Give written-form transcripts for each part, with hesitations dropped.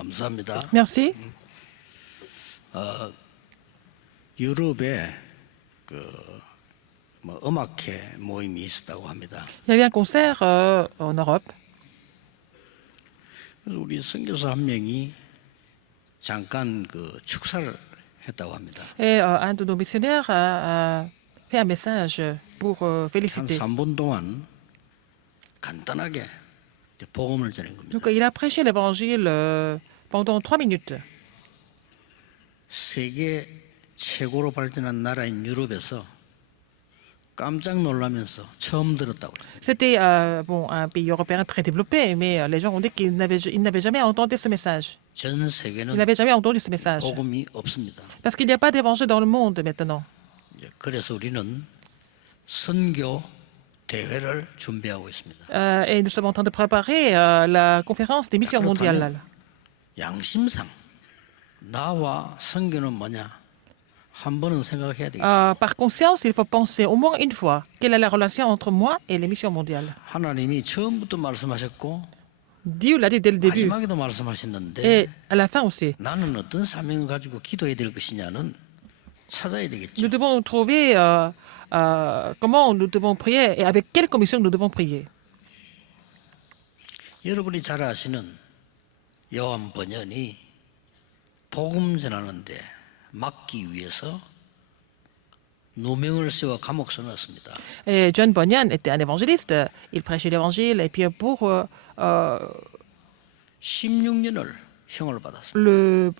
감사합니다. Merci. 유럽에 음악회 모임이 있었다고 합니다. Il y avait un concert en Europe. 그래서 우리 선교사 한 명이 잠깐 축사를 했다고 합니다. Et un de nos missionnaires a fait un message pour 한 féliciter. 3분 동안 간단하게 이제 복음을 전한 겁니다. Donc il a prêché l'évangile pendant 3 minutes. 세계 최고로 발전한 나라인 유럽에서 깜짝 놀라면서 처음 들었다고 그래요. C'était un pays européen très développé, mais les gens ont dit qu'ils n'avaient jamais entendu ce message. 전 Ils 세계는 n'avaient jamais entendu ce message. 복음이 없습니다. Parce qu'il n'y a pas d'évangile dans le monde maintenant. 그래서 우리는 선교 대회를 준비하고 있습니다. Et nous sommes en train de préparer la conférence des missions mondiales. 양심상 나와 선교는 뭐냐? 한 번은 생각해야 되겠죠. Par conscience, il faut penser au moins une fois quelle est la relation entre moi et les missions mondiales. 하나님이 처음부터 말씀하셨고 Dieu l'a dit dès le début 마지막에도 말씀하셨는데 et à la fin aussi. 나는 어떤 사명을 가지고 기도해야 될 것이냐는 찾아야 되겠죠. Nous devons trouver comment nous devons prier et avec quelle commission nous devons prier. 여러분이 잘 아시는 요한 번연이 복음 전하는데 막기 위해서 누명을 세워 감옥에 넣었습니다. Et John Bunyan était un évangéliste. Il prêchait l'évangile et puis pour 16년을 형을 받았습니다.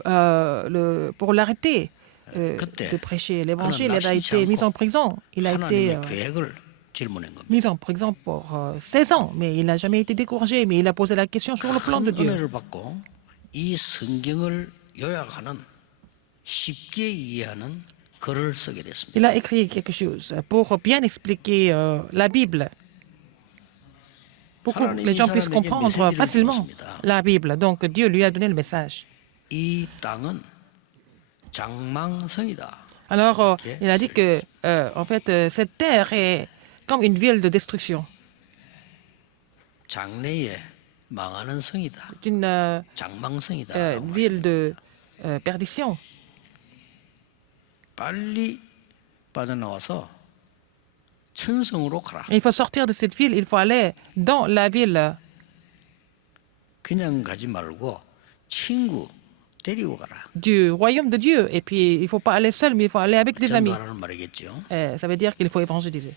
pour l'arrêter 그때 de prêcher l'évangile, 그는 il a 낙심치 été mis 않고 en prison. Il a été 하나님의 계획을 질문한 겁니다. mis en prison pour 16 ans, mais il n'a jamais été découragé, mais il a posé la question sur le plan de 큰 Dieu. 은혜를 받고 이 성경을 요약하는 쉽게 이해하는 글을 쓰게 됐습니다. Il a écrit quelque chose pour bien expliquer la Bible, pour que les gens puissent comprendre facilement la Bible. Donc Dieu lui a donné le message. 이 땅은 장망성이다. Alors il a dit que en fait cette terre est comme une ville de destruction. 장래에 망하는 성이다. C'est une 장망성이다. ville de perdition. 빨리 빠져나와서 천성으로 가라. Et il faut sortir de cette ville, il faut aller dans la ville. 그냥 가지 말고 친구 데리고 가라. Du royaume de Dieu. Et puis, il ne faut pas aller seul, mais il faut aller avec des amis. 전도하라는 말이겠죠. Ça veut dire qu'il faut évangéliser.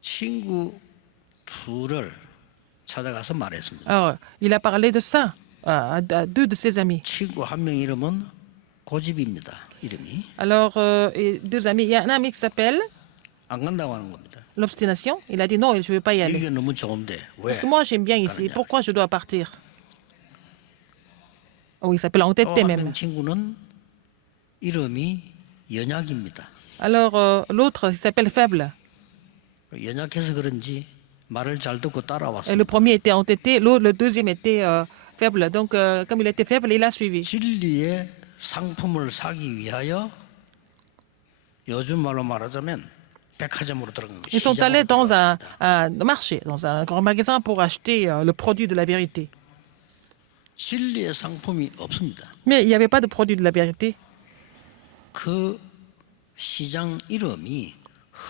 친구 둘을 찾아가서 말했습니다. Alors, il a parlé de ça à deux de ses amis. 친구 한 명 이름은 고집입니다. 이름이 Alors, et deux amis, il y a un ami qui s'appelle 안 간다고 하는 겁니다. l'obstination. Il a dit non, je ne veux pas y aller. 여기가 너무 좋은데 왜? Parce que moi, j'aime bien ici. 가느냐? Pourquoi je dois partir? Oh, il s'appelle entêté 또 한 même. 명 친구는 이름이 연약입니다. Alors, l'autre, il s'appelle faible. 연약해서 그런지 말을 잘 듣고 Et 따라왔습니다. le premier était entêté, l'autre, le deuxième était faible. Donc, comme il était faible, il a suivi. 진리의 상품을 사기 위하여 요즘 말로 말하자면 백화점으로 들어간 거예요. Ils sont allés dans un marché, dans un grand magasin pour acheter le produit de la vérité. 진리의 상품이 없습니다. Mais il n'y avait pas de produit de la vérité. 그 시장 이름이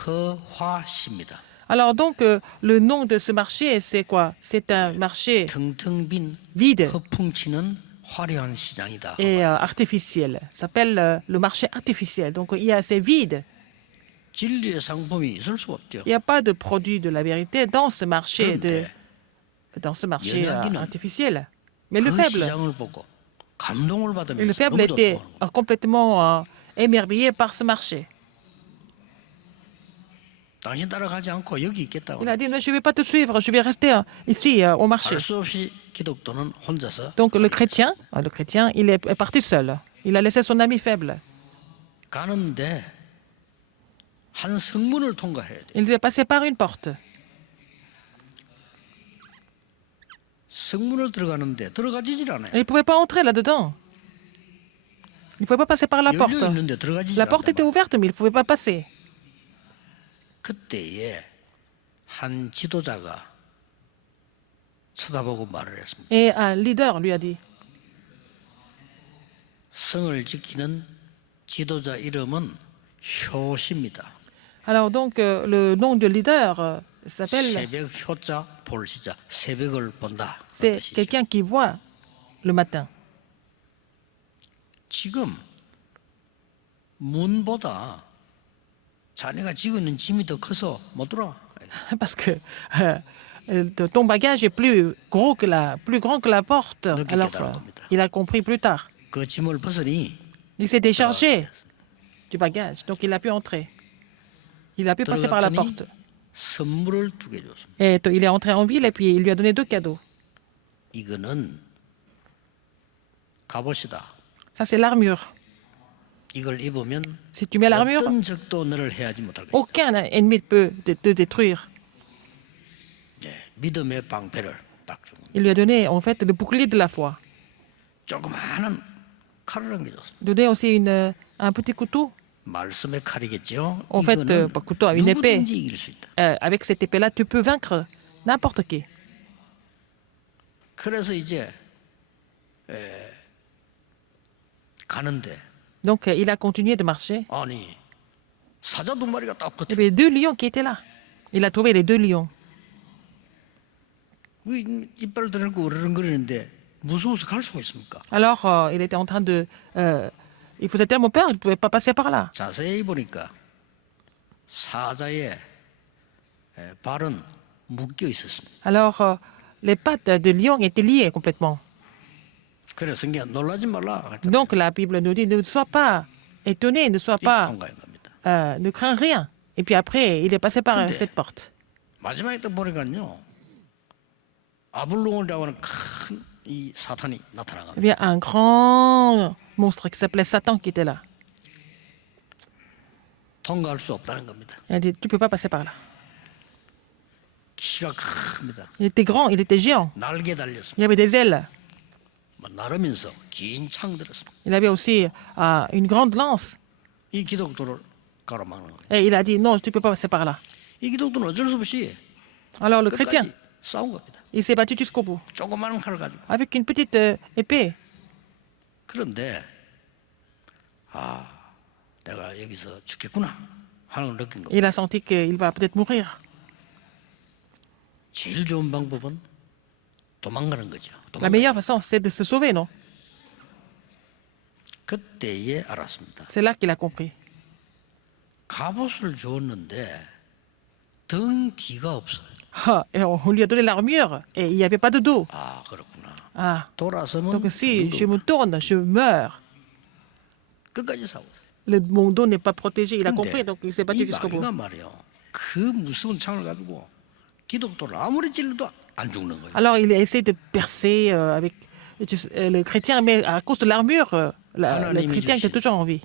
허화시입니다. Alors donc, le nom de ce marché, c'est quoi? C'est un marché 텅텅 빈 vide 허풍치는 화려한 시장이다. et artificiel. Ça s'appelle le marché artificiel. Donc, c'est vide. 진리의 상품이 있을 수가 없죠. Il n'y a pas de produit de la vérité dans ce marché, 그런데 연약인은 artificiel. Mais le 그 faible, 시장을 보고 감동을 le 받으면서 faible 너무 était 좋다고 complètement émerveillé par ce marché. 당신 따라가지 않고 여기 있겠다고. Il a dit, non, je ne vais pas te suivre, je vais rester ici au marché. 할 수 없이 기독도는 혼자서 Donc le chrétien, il est parti seul. Il a laissé son ami faible. 가는데 한 성문을 통과해야 돼. Il devait passer par une porte. 성문을 들어가는데 들어가지질 않아요. Il ne pouvait pas entrer là-dedans. Il ne pouvait pas passer par la porte. 열려 있는데 들어가지질 La porte était 않아요. ouverte, mais il ne pouvait pas passer. 그때에 한 지도자가 쳐다보고 말을 했습니다. Et un leader lui a dit, 성을 지키는 지도자 이름은 효시입니다. Alors donc, le nom de leader s'appelle, 새벽 효자 볼시자 새벽을 본다. 그런 c'est 뜻이죠. quelqu'un qui voit le matin. 지금 문보다 자네가 지고 있는 짐이 더 커서 못 들어와. Parce que ton bagage est plus grand que la porte. 늦게 Alors, 깨달은 겁니다. il a compris plus tard. 그 짐을 벗으니 Il s'est déchargé du bagage, donc il a pu entrer. Il a pu passer par la 들어갔더니 porte. 선물을 2개 줬습니다. Et il est entré en ville et puis il lui a donné 2 cadeaux. 이거는 갑옷이다. Ça, c'est l'armure. 이걸 입으면 Si tu mets l'armure, 어떤 적도 너를 해하지 못할 것이다. aucun ennemi ne peut te détruire. 믿음의 방패를 딱 주고 Il lui a donné, en fait, le bouclier de la foi. 조그마한 칼을 남겨줬습니다. Il lui a donné aussi un petit couteau. 말씀의 칼이겠죠. En fait, 이거는 couteau, une épée. 누구든지 이길 수 있다. Avec cette épée-là, tu peux vaincre n'importe qui. 그래서 이제 가는데 Donc, il a continué de marcher. 아니 사자 2마리가 딱 Il y 붙어. avait 2 lions qui étaient là. Il a trouvé les 2 lions. 이빨 드러내고 으르렁거리는데 무서워서 갈 수가 있습니까? Alors, il était en train de... il faisait tellement peur, il ne pouvait pas passer par là. 자세히 보니까 사자의 발은 묶여 있었습니다. Alors, les pattes de lion étaient liées complètement. 그래서 그냥 놀라지 말라. Donc, la Bible nous dit, ne sois pas étonné, ne sois pas... 통과한 겁니다. ne crains rien. Et puis après, il est passé par 근데- cette porte. 마지막에 또 보니까요. 아블론이라고 하는 큰 이 사탄이 나타나가. Il y a un grand monstre qui s'appelait Satan qui était là. 통과할 수 없다는 겁니다. Il a dit, tu ne peux pas passer par là. 키가 큽니다. Il était grand, il était géant. 날개 달렸습니다. Il avait des ailes. 날으면서 긴 창 들었습니다. Il avait aussi une grande lance. 이 기독도를 가로막는 겁니다. Et il a dit, non, tu ne peux pas passer par là. 이 기독도는 어쩔 수 없이 Alors le chrétien, 끝까지 싸운 겁니다. il s'est battu jusqu'au bout. 조그마한 칼을 가지고. Avec une petite épée. 그런데 내가 여기서 죽겠구나 하는 걸 느낀 겁니다. Il a senti qu'il va peut-être mourir. 제일 좋은 방법은 도망가는 거죠. La meilleure façon, c'est de se sauver, non? 그때에 알았습니다. C'est là qu'il a compris. 갑옷을 주었는데 등 뒤가 없어요. Et on lui a donné l'armure et il n'y avait pas de dos. 그렇구나. Ah. 돌아서면 Donc si 죽는 je me tourne, je meurs. 끝까지 싸웠어요. Mon dos n'est pas protégé. Il a 근데 compris, donc il s'est battu 이 jusqu'au bout. 마귀가 말이요. 그 무서운 창을 가지고 기독도를 아무리 찔러도 안 죽는 거예요. Alors il essaie de percer avec le chrétien, mais à cause de l'armure, le chrétien était toujours en vie.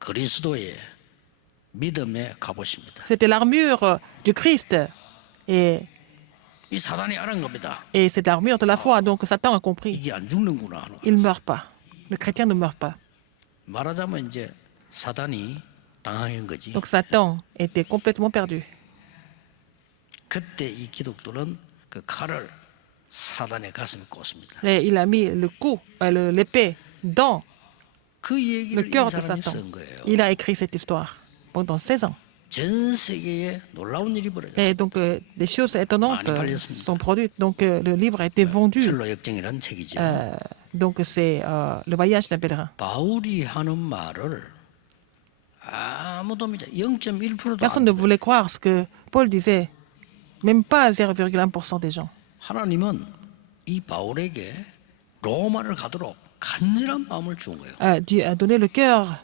그리스도의 믿음의 갑옷입니다. C'était l'armure du Christ. Et 이 사단이 알은 겁니다. c'est l'armure de la foi. Donc Satan a compris. 이게 안 죽는구나. Il ne meurt pas. Le chrétien ne meurt pas. 말하자면 이제 사단이 당한 거지. Donc Satan était complètement perdu. 그때 이 기독도는 그 칼을 사단의 가슴에 꽂습니다. Et il a mis le coup, l'épée dans 그 le 얘기를 이 cœur de 사람이 Satan. 쓴 거예요. Il a écrit cette histoire pendant 16 ans. 전 세계에 놀라운 일이 벌어졌어요. Et donc des choses étonnantes sont produites. Donc le livre a été vendu. 철로 역정이라는 책이죠. Donc c'est le voyage d'un pèlerin. 바울이 하는 말을 아무도 믿어 0.1%도 Personne ne voulait croire ce que Paul disait. Même pas 0,1% des gens. 하나님은 이 바울에게 로마를 가도록 간절한 마음을 준 거예요. Dieu a donné le cœur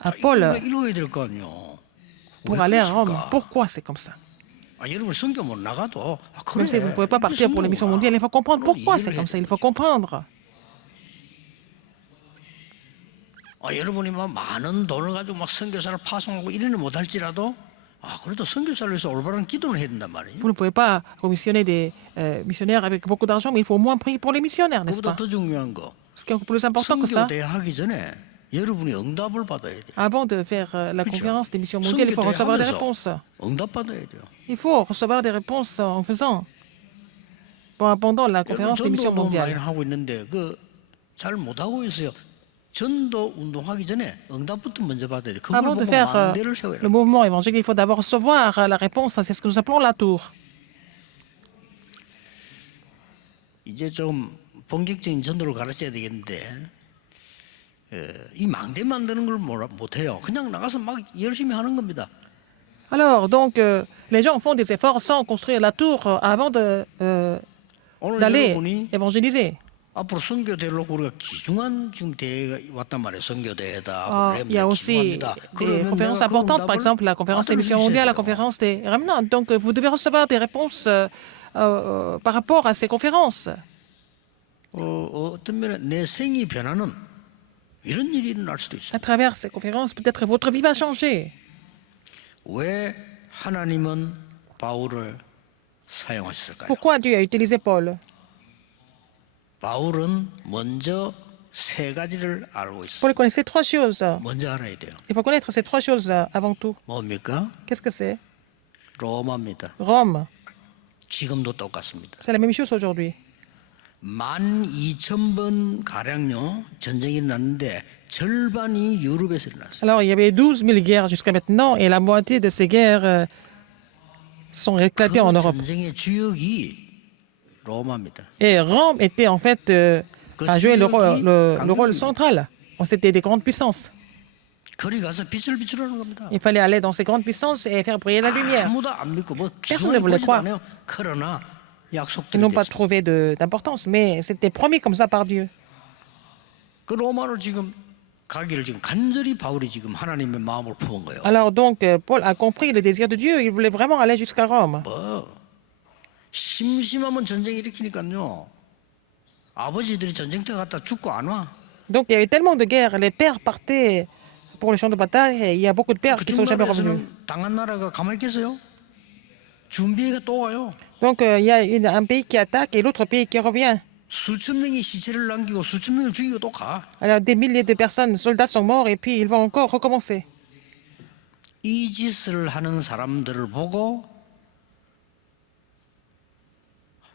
à Paul 이루어야 될 거 아니에요. pour aller à Rome. Pourquoi c'est comme ça? 여러분 성교 못 나가도 그래. Même si vous ne pouvez pas partir pour les missions mondiales, il faut comprendre pourquoi c'est comme ça. Il faut comprendre. 여러분이 막 많은 돈을 가지고 막 선교사를 파송하고 이래는 못할지라도 그래도 선교사를 위해서 올바른 기도를 해야 된단 말이에요. Vous ne pouvez pas commissionner des missionnaires avec beaucoup d'argent, mais il faut au moins prier pour les missionnaires, n'est-ce 그보다 pas? 더 중요한 거 Ce qui est encore plus important que ça, 선교 대하기 전에 여러분이 응답을 받아야 돼요. avant de faire la conférence des missions mondiales, il faut recevoir des réponses. 응답 받아야 돼요. Il faut recevoir des réponses en faisant pendant la 여러분 conférence des missions 전도 많이 mondiales. 하고 있는데 그 잘 못하고 있어요. 전도 운동하기 전에 응답부터 먼저 받아야 돼. 그걸 Avant de 보면 faire 망대를 세워야 돼. le mouvement évangélique, il faut d'abord recevoir la réponse. C'est ce que nous appelons la tour. 이제 좀 본격적인 전도를 가르쳐야 되겠는데 이 망대 만드는 걸 못해요. 그냥 나가서 막 열심히 하는 겁니다. Alors, donc, les gens font des efforts sans construire la tour avant 오늘 d'aller 여러분이 évangéliser. 앞으로 선교대로 우리가 귀중한 지금 대회가 왔단 말이에요. 선교대회다. Il y a aussi des conférences importantes, par exemple la conférence des missions mondiales, la conférence des remnants. Donc, vous devez recevoir des réponses par rapport à ces conférences. 어떤 면에 내 생이 변하는 이런 일이 일어날 수도 있어요. À travers ces conférences, peut-être votre vie va changer. 왜 하나님은 바울을 사용하셨을까요? Pourquoi Dieu a utilisé Paul? 바울은 먼저 세 가지를 알고 있어요. Paul connaissait trois choses. 먼저 알아야 돼요. Il faut connaître ces trois choses avant tout. 뭡니까? Qu'est-ce que c'est? 로마입니다. Rome. 지금도 똑같습니다. C'est la même chose aujourd'hui. 12,000번 가량요 전쟁이 일어났는데 절반이 유럽에서 일어났어요. Alors, il y avait 12 000 guerres jusqu'à maintenant et la moitié de ces guerres sont éclatées en 그 Europe. 전쟁의 주역이 로마입니다. Et Rome était en fait, a joué le rôle central. C'était des grandes puissances. 거리 가서 빛을 비추라는 겁니다. Il fallait aller dans ces grandes puissances et faire briller la lumière. 아무도 안 믿고 뭐 Personne ne 기존에 voulait 보지도 croire. 않아요. 그러나 Ils 약속들이 n'ont pas 됐습니다. trouvé d'importance, mais c'était promis comme ça par Dieu. 그 로마로 지금 가기를 지금 간절히 바울이 지금 하나님의 마음을 품은 거예요. Alors donc, Paul a compris le désir de Dieu. Il voulait vraiment aller jusqu'à Rome. 뭐 심심하면 전쟁 일으키니까요. 아버지들이 전쟁터 갔다 죽고 안 와. Donc, il y avait tellement de guerres. Les pères partaient pour le champ de bataille et il y a beaucoup de pères qui ne sont jamais revenus. 나라에서는 당한 나라가 가만히 있겠어요? 준비해가 또 와요. Donc, il y a un pays qui attaque et l'autre pays qui revient. 수천 명이 시체를 남기고 수천 명을 죽이고 또 가. Alors, des milliers de personnes, soldats sont morts et puis ils vont encore recommencer. 이 짓을 하는 사람들을 보고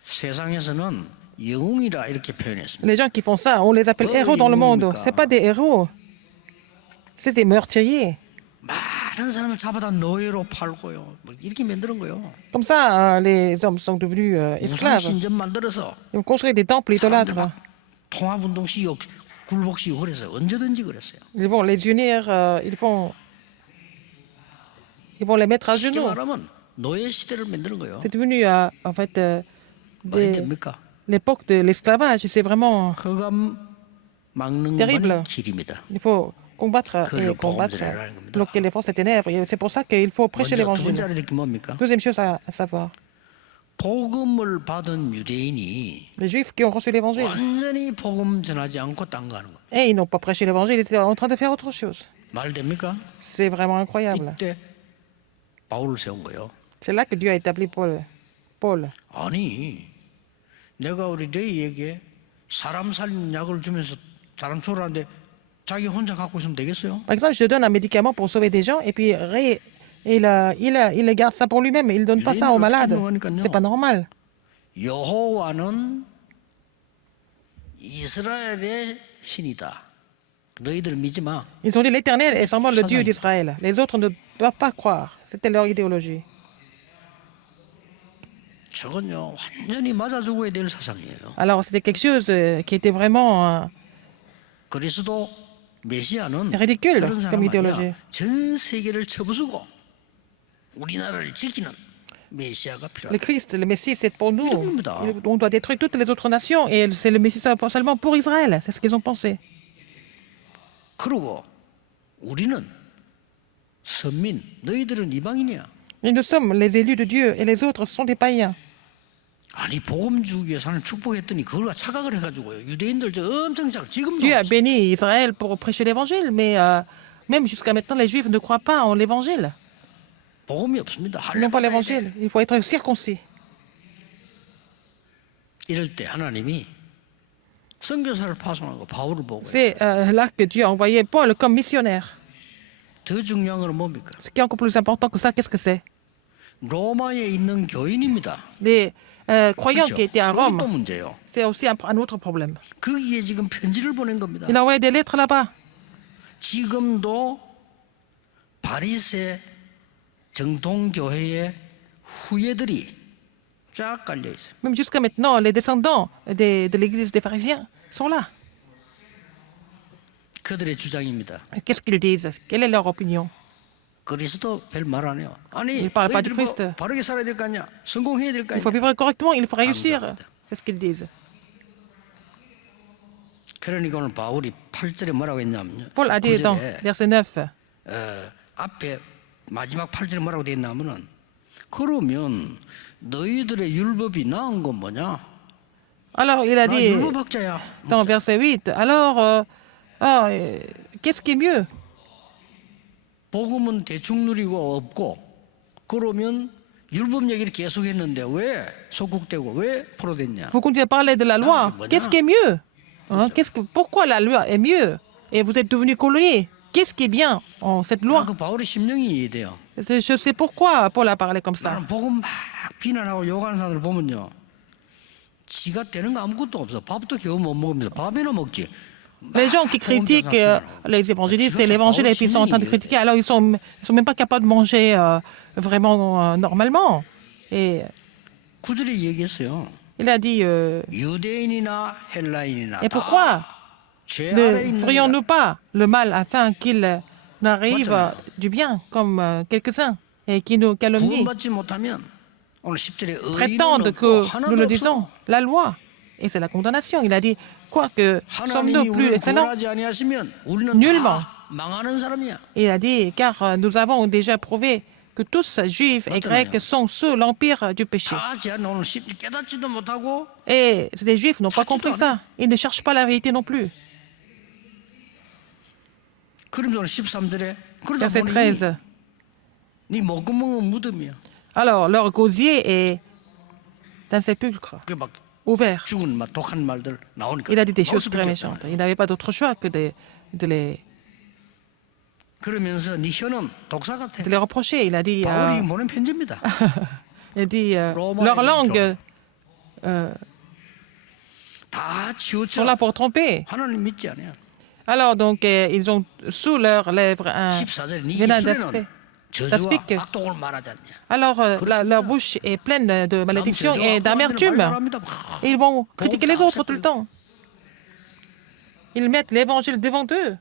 세상에서는 영웅이라 이렇게 표현했습니다. Les gens qui font ça, on les appelle héros dans le monde. Ce pas des héros, c'est des meurtriers. 많은 사람을 잡아다 노예로 팔고요. 뭐 이렇게 만드는 거예요. Comme ça, les hommes sont devenus 우상 esclaves. 신전 만들어서 Ils ont construit des temples idolâtres. 통합운동 시역, 굴복 시역 그랬어요. 언제든지 그랬어요. Ils vont les unir, ils vont les mettre à 쉽게 genoux. 말하면 노예 시대를 만드는 거예요. C'est devenu en fait 말이 됩니까? l'époque de l'esclavage. C'est vraiment, 흑암 막는 Terrible. 것이 길입니다. il faut combattre Que le et combattre, pauvre de bloquer les forces des ténèbres. Et c'est pour ça qu'il faut prêcher 먼저 두 번째 l'évangile. 알아야 될 게 뭡니까? Deuxième chose à savoir, 복음을 받은 유대인이 les Juifs qui ont reçu l'évangile, 완전히 복음 전하지 않고 딴 거 하는 거예요. et ils n'ont pas prêché l'évangile, ils étaient en train de faire autre chose. 말 됩니까? C'est vraiment incroyable. 이때 바울을 세운 거예요. C'est là que Dieu a établi Paul. 아니 내가 우리 레이에게 사람 살리는 약을 주면서 사람 초라한데 자기 혼자 갖고 있으면 되겠어요? Par exemple, je donne un médicament pour sauver des gens, et puis il garde ça pour lui-même. Il ne donne pas ça aux malades. C'est pas normal. 여호와는 이스라엘의 신이다. 너희들 믿지 마. Ils ont dit l'Éternel est seulement le Dieu d'Israël. Les autres ne doivent pas croire. C'était leur idéologie. 저건요 완전히 맞아 죽어야 될 사상이에요. Alors c'était quelque chose qui était vraiment 그리스도 메시아는 ridicule 그런 사람 comme idéologie. 아니야. 전 세계를 쳐부수고 우리나라를 지키는 메시아가 Le 필요하다. Christ, le Messie, c'est pour nous. 이겁니다. On doit détruire toutes les autres nations et c'est le Messie seulement pour Israël. C'est ce qu'ils ont pensé. 그리고 우리는 선민, 너희들은 이방인이야. Et nous sommes les élus de Dieu et les autres sont des païens. 아니 복음 주기 위해서는 축복했더니 그걸 착각을 해가지고요. 유대인들 저 엄청 잘 지금도 Dieu a béni Israël pour prêcher l'évangile, mais même jusqu'à maintenant, les Juifs ne croient pas en l'évangile. 복음이 없습니다. Ils n'ont pas 할례받아야 돼. l'évangile. Il faut être circoncis. 이럴 때 하나님이 선교사를 파송하고 바울을 보고 C'est là que Dieu a envoyé Paul comme missionnaire. 더 중요한 건 뭡니까? Ce qui est encore plus important que ça, qu'est-ce que c'est? 로마에 있는 교인입니다. Les croyants qui étaient à 그게 Rome, 또 문제예요. c'est aussi un autre problème. 거기에 지금 편지를 보낸 겁니다. Il a envoyé des lettres là-bas. 지금도 바리새 정통교회의 후예들이 쫙 깔려 있어요. Même jusqu'à maintenant, les descendants de l'église des pharisiens sont là. 그들의 주장입니다. Qu'est-ce qu'ils disent? Quelle est leur opinion? 그리스도 별 말 안 해요. 아니, Il parle pas 너희들이 du Christ. 바르게 살아야 될 거 아니야? 성공해야 될 거 Il faut 아니야? vivre correctement, il faut réussir. Exact. C'est ce qu'ils disent. 그러니까 오늘 바울이 8절에 뭐라고 했냐면요. Paul a dit dans 9절에 verset 9, 앞에 마지막 8절에 뭐라고 돼 있냐면은 그러면 너희들의 율법이 나은 건 뭐냐? alors il a 나 dit 율법학자야. dans verset 8, alors, qu'est-ce qui est mieux? 복음은 대충 누리고 없고 그러면 율법 얘기를 계속 했는데 왜 속국되고 왜 포로됐냐? Vous continuez à parler de la loi. mais Qu'est-ce qui est mieux? Hein, pourquoi la loi est mieux? Et vous êtes devenus colonies. Qu'est-ce qui est bien en cette loi? 그 바울의 심령이 이해돼요. Je sais pourquoi Paul a parlé comme ça. 나는 복음 막 비난하고 욕하는 사람들 보면요. 지가 되는 거 아무것도 없어. 밥도 겨우 못 먹으면서 밥이나 먹지. Les gens qui critiquent les évangélistes et l'évangile et puis ils sont en train de critiquer, alors ils sont même pas capables de manger vraiment normalement. Et 9절에 얘기했어요. il a dit, 유대인이나 헬라인이나 et pourquoi 죄 아래 ne 있는 ferions-nous pas le mal afin qu'il n'arrive 맞잖아요. du bien comme quelques-uns et qui nous calomnient, 구원받지 못하면 오늘 10절에 의인은 prétendent 없고 que nous 하나도 le 없어. disons, la loi. Et c'est la condamnation. Il a dit, quoique sommes-nous 하나님이 plus 우리를 excellents? 구원하지 아니하시면 우리는 Nullement. 다 망하는 사람이야. Il a dit, car nous avons déjà prouvé que tous, juifs et grecs, sont sous l'empire du péché. 다 제한 오늘 깨닫지도 못하고 Et les juifs n'ont pas compris ça. Ils ne cherchent pas la vérité non plus. 그러면서 오늘 13절에 그러다 Verset 보니 13. 네 목구멍은 무덤이야. Alors, leur gosier est d'un sépulcre 그막 ouvert. 죽은 막 독한 말들 나오니까 Il a dit des 나올 choses 수밖에 très 없잖아요. méchantes. Il n'avait pas d'autre choix que 그러면서 네 혀는 독사 같아. de les reprocher. Il a dit, 바울이 보낸 편지입니다. leur langue 다 sont 치우쳐 là pour tromper. 하나님 믿지 않아요. Alors, donc, ils ont sous leurs lèvres un 14절에 네 venin 입술에는 저주와 d'aspic. 악독을 말하지 않냐. Alors, leur bouche est pleine de malédiction et d'amertume. Et ils vont critiquer les autres tout le temps. Ils mettent l'évangile devant eux.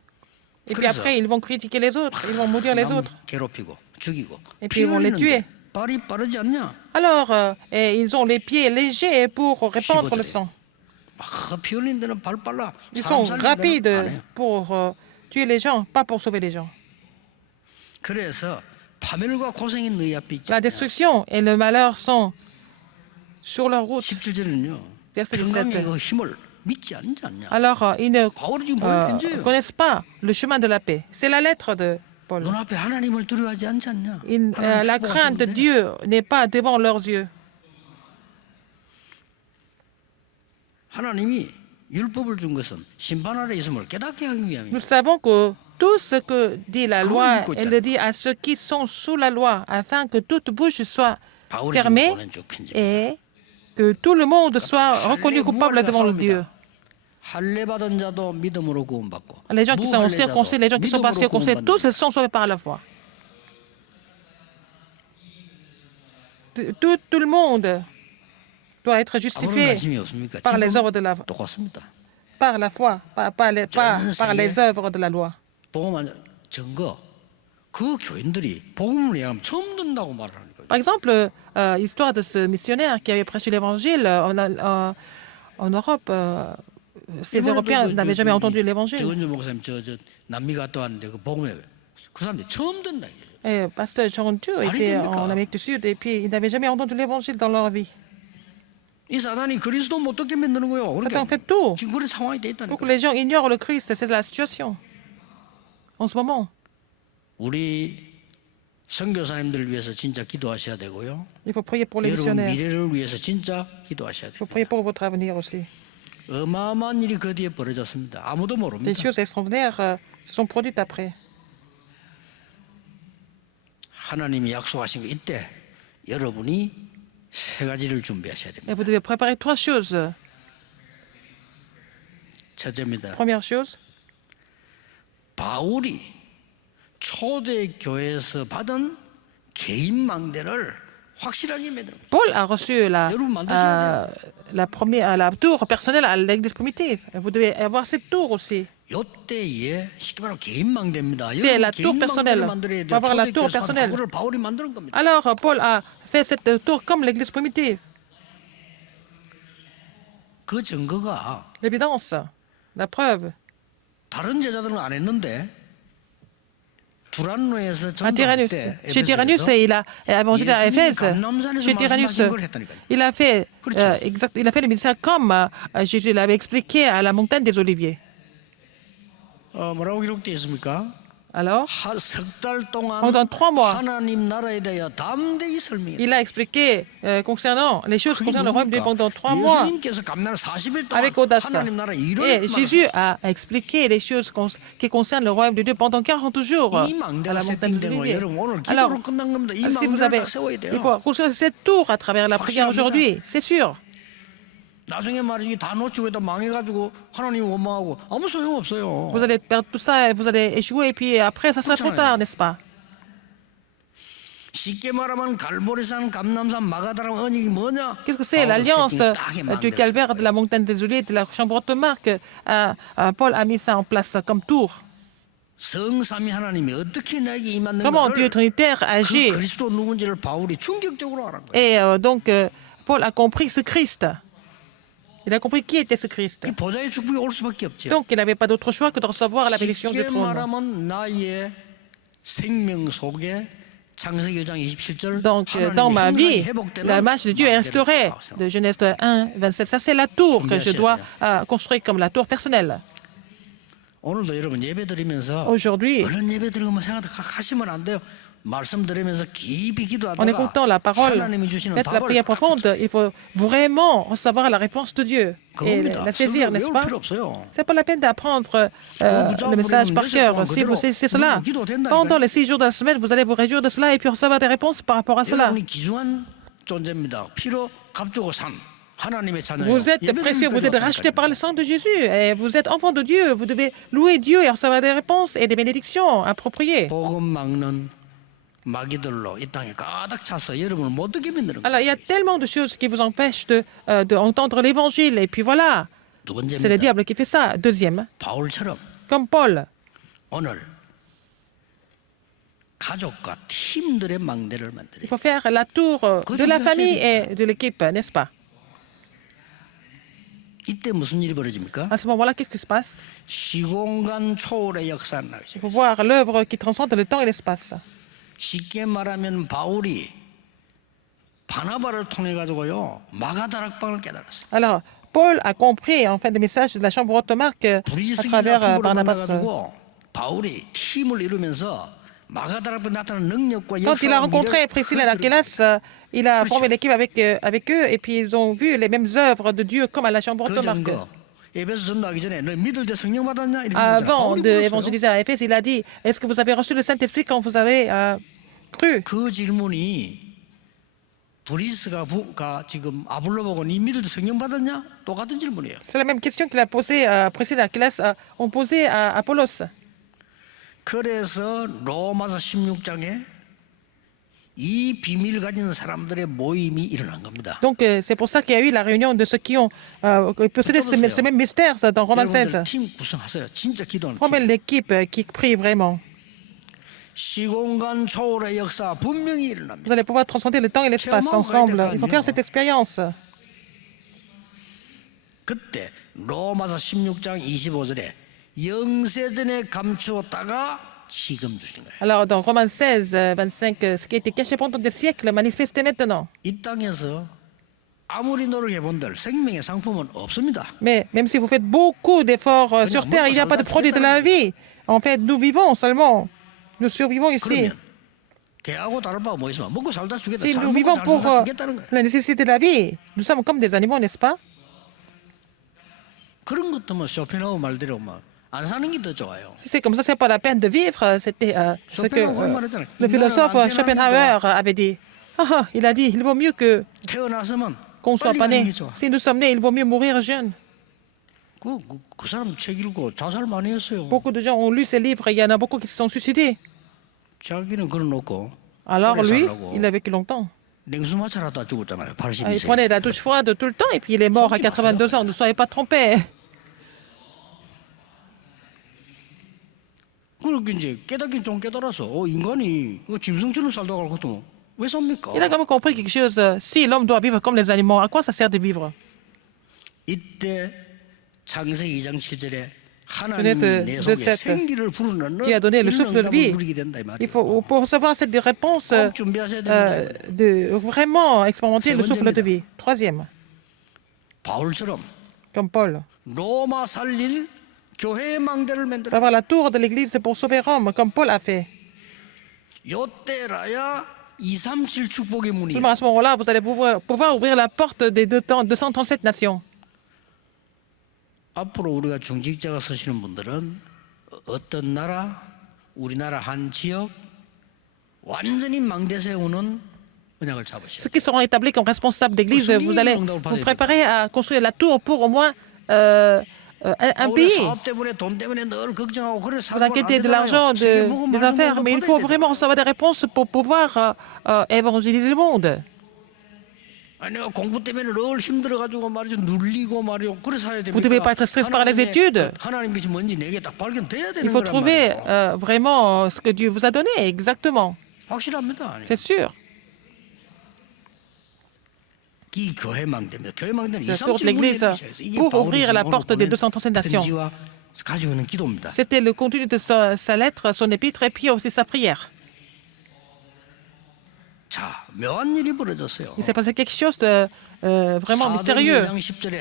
Et puis après, ils vont critiquer les autres. Ils vont maudire les autres. 괴롭히고 죽이고 Et puis ils vont les tuer. 발이 빠르지 않냐. Alors, et ils ont les pieds légers pour répandre le sang. 피 흘린 데는 발 빨라. Ils 사람 sont 살리는 데는 안 rapides 해요. pour tuer les gens, pas pour sauver les gens. 그래서 파멸과 고생이 너희 앞에 있지. La destruction et le malheur sont sur leur route. 17절은요. Verset 평강의 17. 그 힘을 믿지 않지 않냐. Alors, ils ne 바울이 지금 보낸 편지예요. connaissent pas le chemin de la paix. C'est la lettre de Paul. 눈앞에 하나님을 두려워하지 않지 않냐. La crainte de Dieu n'est pas devant leurs yeux. 하나님이 율법을 준 것은 심판 아래 있음을 깨닫게 하기 위함이에요. Nous savons que tout ce que dit la loi, 믿고 있다. elle le dit à ceux qui sont sous la loi, afin que toute bouche soit 바울이 지금 fermée 보낸 쭉 편지입니다. et que tout le monde soit reconnu coupable devant le Dieu. 할례 받은 자도 믿음으로 구원받고 Les gens qui sont 무할례자도 circoncis, les gens qui ne sont pas 믿음으로 circoncis, 구원받는 tous sont sauvés par la foi. Tout le monde doit être 아무런 justifié 관심이 없습니까? par les 지금 œuvres de la foi. 똑같습니다. Par la foi, pas par les œuvres de la loi. 복음 증거 그 교인들이 복음을 얘기하면 처음 듣는다고 말을 하는 거예요. Par exemple, l'histoire de ce missionnaire qui avait prêché l'évangile en Europe. Ces Européens n'avaient jamais entendu l'évangile. 정은주 목사님 저 남미 갔다 왔는데 그 복음에 그 사람들이 처음 듣는다. Et pasteur Chonju était en Amérique du Sud et puis ils n'avaient jamais entendu l'évangile dans leur vie. 이 사단이 그리스도 못 듣게 만드는 거예요. Satan fait tout 지금 그런 상황이 돼 pour que 있다니까. les gens ignorent le Christ. C'est la situation en ce moment. 우리 선교사님들을 위해서 진짜 기도하셔야 되고요. Il faut prier pour les 여러분 missionnaires. 미래를 위해서 진짜 기도하셔야 Il faut 돼요. prier pour votre avenir aussi. 어마어마한 일이 그 뒤에 벌어졌습니다. 아무도 Des 모릅니다. choses extraordinaires se sont produites après. 하나님이 약속하신 거 이때 여러분이 세 가지를 준비하셔야 됩니다. Et vous devez préparer trois choses. 첫째입니다. Première chose, 바울이 초대교회에서 받은 개인 망대를 확실하게 만들어. Paul a reçu la tour personnelle à l'église primitive. Vous devez avoir cette tour aussi. 요때에 쉽게 말하면 개인 망대입니다. C'est la 여러분 tour 개인 personnelle. 망대를 만들어야 Il faut 돼요. avoir la tour 초대교회에서 받은 personnelle. 바울을 바울이 만드는 겁니다. Alors, Paul a fait cette tour comme l'église primitive. 그 증거가 L'évidence, la preuve. 다른 제자들은 안 했는데 두란노에서 À 전도할 Tyrannus. 때 Chez Tyrannus, 에베소에서 il a évangélisé à Éphèse. Chez Tyrannus, il a fait le ministère comme Jésus l'avait expliqué à la montagne des Oliviers. 뭐라고 기록되어 있습니까? Alors, 석달 동안 Pendant 3 mois, 하나님 나라에 대하여 담대히 설명했다. il a expliqué concernant les choses concernant le royaume de Dieu pendant 3 mois 예수님께서 감난 40일 동안 avec audace. 하나님 나라 일을 Et Jésus a expliqué les choses qui concernent le royaume de Dieu pendant 40 jours 이 à 망대가 la montagne des 세팅된 거 Oliviers. 여러분 오늘 Alors, 기도로 끝난 겁니다. 이 si vous 망대를 avez, 딱 세워야 il 돼요. faut construire cette tour à travers la prière aujourd'hui, c'est sûr. 나중에 말이지 다 놓치고 다 망해가지고 하나님 원망하고 아무 소용 없어요. Vous allez perdre tout ça, et vous allez échouer, et puis après, ça sera trop tard, n'est-ce pas? 쉽게 말하면 갈보리산, 감남산, 마가다람 언약이 뭐냐? Qu'est-ce que c'est l'alliance du calvaire, de la montagne des Oliviers, de la chambre haute de Marc? Paul a mis ça en place comme tour. 성삼위 하나님이 어떻게 나에게 Comment Dieu 임하는가를 Trinitaire 그 agit. 그리스도 누군지를 바울이 충격적으로 알은 거예요. Et donc, Paul a compris ce Christ. Il a compris qui était ce Christ. 이 보좌의 축복이 올 수밖에 없죠. Donc, il n'avait pas d'autre choix que de recevoir la bénédiction du 쉽게 trône. 말하면 나의 생명 속에 창세기 1장 27절 Donc, dans ma vie, la marche de Dieu est restaurée. De Genèse 1, 27. Ça, c'est la tour que je dois construire comme la tour personnelle. 오늘도 여러분 예배 드리면서 Aujourd'hui, 그런 예배 드리고 생각하시면 안 돼요. 말씀 드리면서 깊이 en 기도하다가 écoutant la parole, 하나님이 주시는 faites la 답을 prière profonde, il faut vraiment recevoir la réponse de Dieu et 그겁니다. la saisir, n'est-ce 외울 pas? 필요 없어요. C'est pas la peine d'apprendre le message par cœur. Si vous saisissez cela, pendant les 6 jours de la semaine, vous allez vous réjouir de cela et puis recevoir des réponses par rapport à cela. 여러분이 귀중한 존재입니다. 피로 값주고 산 하나님의 자녀예요. Vous êtes 예배 précieux, vous êtes 드릴 rachetés 때까지. par le sang de Jésus et vous êtes enfants de Dieu. Vous devez louer Dieu et recevoir des réponses et des bénédictions appropriées. 복음 막는 마귀들로 이 땅에 가득 차서 여러분을 못 듣게 만드는 거예요. Alors, il y a tellement de choses qui vous empêchent d'entendre l'évangile. Et puis voilà, 두 c'est le 번째입니다. diable qui fait ça. Deuxième, 바울처럼 comme Paul, 오늘 가족과 팀들의 망대를 만들어요. il faut faire la tour de la famille et de l'équipe, n'est-ce pas? 이때 무슨 일이 벌어집니까? À ce moment-là, qu'est-ce qui se passe? 시공간 초월의 역사는 나오죠. Il faut voir l'œuvre qui transcende le temps et l'espace. 쉽게 말하면 바울이 바나바를 통해 가지고요 마가다락방을 깨달았어요. Alors, Paul a compris en fait le message de la chambre haute de Marc à travers Barnabas. 가지고 바울이 팀을 이루면서 마가다락방에 나타나는 능력과 Quand il a 역사와 rencontré Priscille et Aquillas, il a formé l'équipe avec eux et puis ils ont vu les mêmes œuvres de Dieu comme à la chambre haute 그 de Marc. 증거 에베소 전도하기 전에 너 믿을 때 성령 받았냐 이렇게 Avant 물었잖아요. 바울이 d'évangéliser à Éphèse, il a dit, est-ce que vous avez reçu le Saint-Esprit quand vous avez cru? 그 질문이 브리스가 지금 아볼로 보고 니 믿을 때 성령 받았냐? 똑같은 질문이에요. C'est la même question qu'il a posée à Priscille et Aquillas ont posé à Apollos. 그래서 로마서 16장에 이 비밀을 가진 사람들의 모임이 일어난 겁니다. Donc c'est pour ça qu'il y a eu la réunion de ceux qui ont possédé ce même mystère dans Romains 16. 여러분들 팀 구성하세요. 진짜 기도하는 Formez 팀. l'équipe qui prie vraiment. 시공간 초월의 역사 분명히 일어납니다. Vous allez pouvoir transcender le temps et l'espace ensemble. Il faut faire cette expérience. 그때 로마서 16장 25절에 영세전에 감추었다가 지금 주신 거예요. Alors dans Romains 16, 25, ce qui a été caché pendant des siècles manifesté maintenant. 이 땅에서 아무리 노력해본들 생명의 상품은 없습니다. Mais même si vous faites beaucoup d'efforts sur Terre, il n'y a pas de produit de la vie. En fait, nous vivons seulement. Nous survivons ici. 그러면 개하고 다를 바가 뭐 있으면 먹고 살다 죽겠다. Si 잘 nous 먹고 vivons 잘 pour 살다 죽겠다는 거예요. la nécessité de la vie, nous sommes comme des animaux, n'est-ce pas? 그런 것도 뭐 쇼펜하우 말대로 안 사는 게 더 좋아요. Si c'est comme ça, c'est pas la peine de vivre. C'était ce que Schopenhauer 말했잖아요. le philosophe 인간은 안 Schopenhauer avait dit. Il a dit, il vaut mieux que 태어났으면 qu'on soit 빨리 pas 가는 né. 게 좋아. Si nous sommes nés, il vaut mieux mourir jeune. 그 사람 책 읽고 자살 많이 했어요. Beaucoup de gens ont lu ces livres et il y en a beaucoup qui se sont suicidés. 자기는 걸어놓고 Alors 오래 lui, 살라고 il a vécu longtemps. 냉수 마찰하다 죽었잖아요. Il 82세. prenait la douche froide tout le temps et puis il est mort à 82 ans. Ne soyez pas trompés. 그렇게 이제 깨닫긴 좀 깨달아서 인간이 짐승처럼 살다 갈 것도 왜 삽니까? Il a quand même compris quelque chose. Si l'homme doit vivre comme les animaux, à quoi ça sert de vivre? 이때 창세기 2장 7절에 Genèse 하나님이 내 속에 2:7 생기를 부르는 qui a donné le souffle de vie. 누리게 된다 이 Il 말이에요. faut, pour recevoir cette réponse, 꼭 준비하셔야 됩니다. de vraiment expérimenter le souffle de 번째입니다. vie. Troisième, 바울처럼 comme Paul. 로마 살릴 교회의 망대를 만들어. Avoir la tour de l'église pour sauver Rome, comme Paul a fait. 요때라야 237 축복의 문이. Seulement à ce moment-là, vous allez pouvoir ouvrir la porte des 237 nations. 앞으로 우리가 중직자가 서시는 분들은 어떤 나라, 우리나라 한 지역 완전히 망대 세우는 언약을 잡으셔야 Ceux qui seront établis comme responsables d'église, Musulmans, vous allez on doit vous parler de- préparer à construire la tour pour au moins un 우리 pays. 사업 때문에 돈 때문에 늘 걱정하고 그래 Vous 살고 안 inquiétez de 되잖아요. l'argent, 세계 보고 des 말고 affaires, 말고 mais il 받아야 faut 되잖아요. vraiment recevoir des réponses pour pouvoir évangéliser le monde. 아니 내가 공부 때문에 늘 힘들어가지고 말이죠 눌리고 말이요 그래 살아야 됩니까? Vous devez pas être stressé par les études. 하나님 것이 뭔지 내게 딱 발견돼야 되는 Il faut 거란 trouver 말이에요. vraiment ce que Dieu vous a donné, exactement. 확실합니다. 아니. C'est sûr. 이 교회 망대입니다. 교회 망대는 La tour de l'église pour ouvrir la porte des 237 nations. 가지고 있는 기도입니다. C'était le contenu de sa lettre, son épître, et puis aussi sa prière. 자, 묘한 일이 벌어졌어요. Il s'est passé quelque chose de vraiment mystérieux. 4장 10절에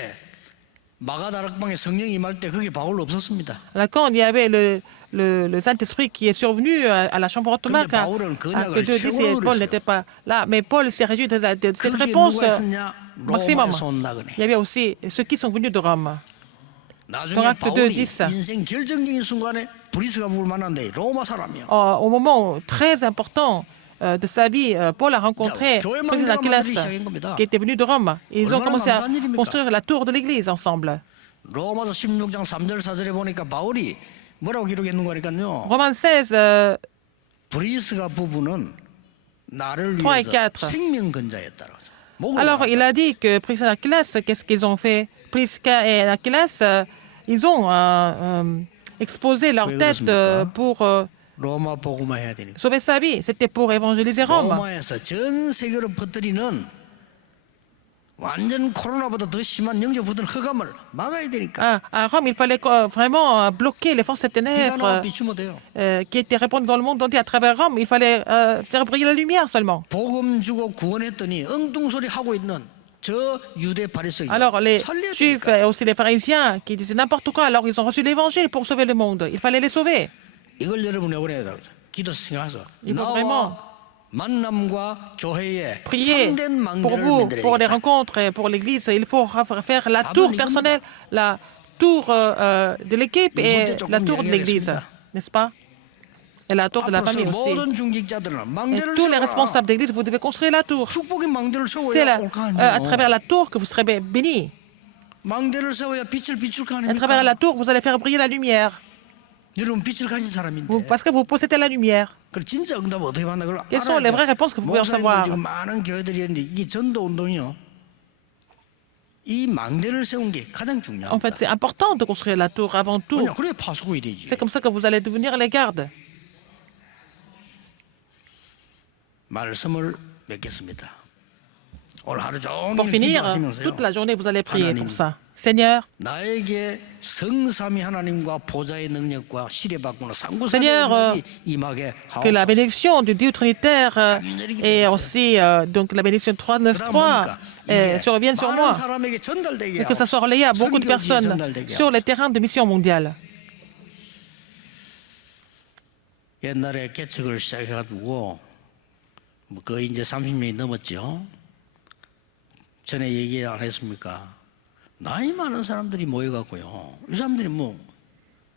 마가다락방에 성령이 임할 때 거기 바울 없었습니다. Là, quand il y avait le Saint-Esprit qui est survenu à la chambre haute 근데 바울은 그 que 언약을 Dieu dit 최고로 que Paul 누렸어요. n'était pas là, mais Paul s'est réjoui de cette 그게 réponse 누가 있었냐? maximum. 로마에서 온 나그네. Il y avait aussi ceux qui sont venus de Rome. 나중에 Dans Acte 바울이 2:10. 인생 결정적인 순간에 브리스가 부를 만난데 로마 사람이야. Au moment très important de sa vie, Paul a rencontré 교회 président 망대가 Aquilas, 만들기 시작한 겁니다. qui était venu de Rome. Ils ont 얼마나 commencé à 감사한 일입니까? construire la tour de l'église ensemble. 로마서 16장 3절 4절에 보니까 바울이 뭐라고 기록했는 거니까요. Romains 16, 브리스가 부부는 나를 3 et 위해서 4. 생명건자였다고. alors il a dit que président Aquilas, qu'est-ce qu'ils ont fait? Prisca et Aquilas, ils ont exposé leur Oui, tête 그렇습니까? pour 로마 복음화 해야 되니까. sauver sa vie. C'était pour évangéliser Rome. 로마에서 전 세계로 퍼뜨리는 완전 코로나보다 더 심한 영적 부든 흑암을 막아야 되니까. À Rome, il fallait vraiment bloquer les forces 비가 나와 ténèbres 비추면 돼요. qui étaient répandues dans le monde entier à travers Rome. Il fallait faire briller la lumière seulement. 복음 주고 구원했더니 엉뚱소리 하고 있는 저 유대 바리새인 Alors les 살려야 Juifs 되니까. et aussi les pharisiens qui disaient n'importe quoi, alors ils ont reçu l'évangile pour sauver le monde. Il fallait les sauver. 이걸 여러분이 이번에 기도 생각해서 Il faut 나와 vraiment 만남과 교회에 prier 참된 pour 망대를 vous, pour les 만들어야겠다. rencontres et pour l'église. Il faut faire la tour personnelle, la tour de l'équipe et la tour de l'église, n'est-ce pas? Et la tour de la famille 앞으로 aussi. 모든 중직자들은 Et 망대를 tous les 세워라. responsables d'église, vous devez construire la tour. 축복의 망대를 C'est 세워야 올까 à 아니에요. travers la tour que vous serez bénis. 망대를 세워야 빛을 비출 거 À travers la 아닙니까? tour, vous allez faire briller la lumière. 여러분 빛을 가진 사람인데 Parce que vous possédez la lumière. 그 진짜 응답 어떻게 받나 그걸 Quelles sont 알아야 les vraies 돼요. réponses que vous pouvez recevoir? 지금 많은 교회들이 있는데 이 전도 운동이요. 이 망대를 세운 게 가장 En 중요합니다. fait, c'est important de construire la tour avant tout. 그냥 그래 파수꾼이 되지. C'est comme ça que vous allez devenir les gardes. 말씀을 맺겠습니다. 오늘 하루 종일 Pour finir, 기도하시면서요. toute la journée, vous allez prier 하나님. comme ça. Seigneur, 나에게 성삼위 하나님과 보좌의 능력과 시대 바꾸는 상구사의 Seigneur, 능력이 임하게 que la 하옵소서. bénédiction du Dieu Trinitaire et aussi donc la bénédiction 393 survienne sur moi. 많은 사람에게 전달되게 Et que ça soit relayé à beaucoup de personnes sur les terrains de mission mondiale. 옛날에 개척을 시작해가지고 뭐 거의 이제 30년이 넘었죠. 전에 얘기 안 했습니까? 나이 많은 사람들이 모여갖고요. 이 사람들이 뭐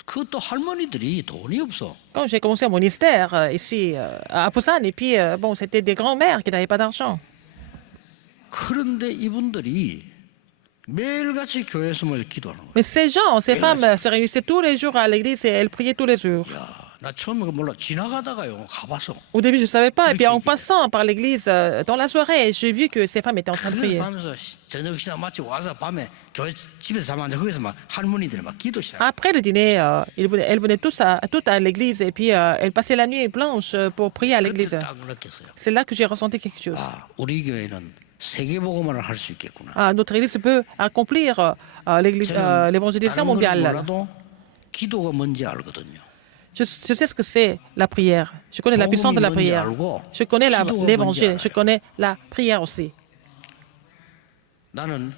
그것도 할머니들이 돈이 없어. Quand j'ai commencé mon ministère ici à Busan, et puis bon, c'était des grands-mères qui n'avaient pas d'argent. 그런데 이분들이 매일같이 교회에서 모여 기도하는 거야. Mais ces gens, ces femmes se réunissaient tous les jours à l'église et elles priaient tous les jours. 야, 나 처음에 그 몰라 지나가다가요 가봐서. Au début, je ne savais pas. Et puis en passant par l'église dans la soirée, j'ai vu que ces femmes étaient en train de prier. 그래서 하면서 저녁 식사 마치고 와서 밤에 교회 집에서 자면 거기서 막 할머니들이 막 기도 시작. Après le dîner, elles venaient toutes à l'église et puis elles passaient la nuit blanche pour prier à l'église. 그때 딱 느꼈어요. C'est là que j'ai ressenti quelque chose. 아, 우리 교회는 세계복음화를 할 수 있겠구나. Notre église peut accomplir l'évangélisation 다른 걸 mondiale. 몰라도 기도가 뭔지 알거든요. Je sais ce que c'est la prière. Je connais la puissance de la prière. Je connais l'évangile. Je connais la prière aussi. 나는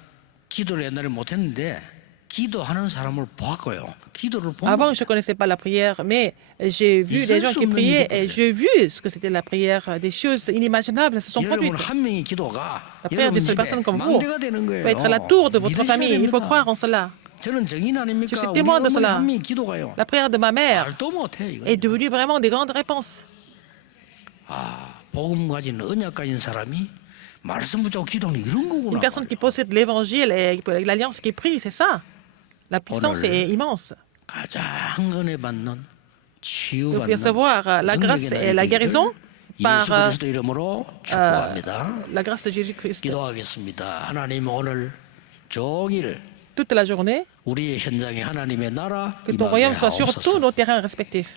기도를 옛날에 못했는데 기도하는 사람을 보았고요. 기도를 보면 Avant, je ne connaissais pas la prière, mais j'ai vu des gens qui priaient et j'ai vu ce que c'était la prière. Des choses inimaginables se sont 여러분 produites. 한 명의 기도가 La prière 여러분 d'une seule 집에 personne comme vous 망대가 되는 거예요. peut être la tour de votre 믿으셔야 famille. Il faut 됩니다. croire en cela. 저는 정인 아닙니까? Je suis 우리 témoin de 어머니 cela. 한 명의 기도가요. La prière de ma mère 말도 못해 이거. est devenue vraiment des grandes réponses. 아, 복음 가진 언약 가진 사람이 말씀 붙잡고 기도하는 이런 Une 거구나. personne qui possède l'évangile et l'alliance qui prie, c'est ça. La puissance est immense. 가장 은혜 받는 De 치유받는 recevoir la grâce et la guérison par 예수 그리스도 이름으로 축복합니다. la grâce de Jésus-Christ. 기도하겠습니다. 하나님 오늘 종일 Toute la journée, 우리의 현장에 하나님의 나라 que ton royaume soit sur tous nos terrains respectifs.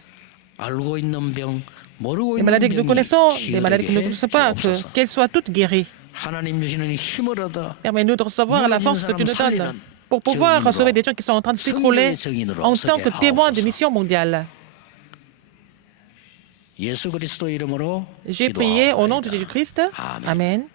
알고 있는 병, 모르고 Les 있는 maladies que nous 병이 connaissons, les maladies que nous ne 치유되게 connaissons pas, 주옵소서. qu'elles soient toutes guéries. 하나님 주시는 힘을 얻어 Permets-nous de recevoir la force que tu nous donnes pour pouvoir sauver des gens qui sont en train de s'écrouler en tant que témoins de mission mondiale. 예수 그리스도 이름으로 J'ai prié au nom de 기도합니다. Jésus-Christ. 아멘. Amen.